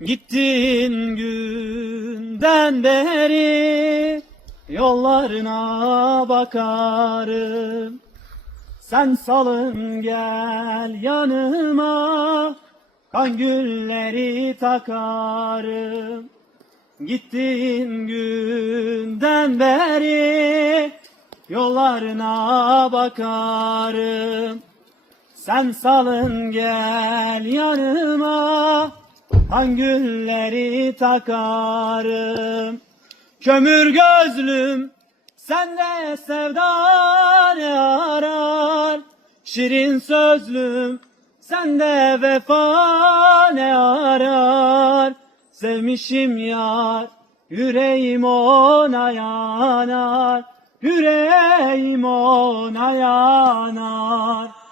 Gittiğin günden beri yollarına bakarım. Sen salın gel yanıma, kan gülleri takarım. Gittiğin günden beri yollarına bakarım. Sen salın gel yanıma, kan gülleri takarım. Kömür gözlüm sende sevda ne arar? Şirin sözlüm sende vefa ne arar? Sevmişim yar, yüreğim ona yanar, yüreğim ona yanar.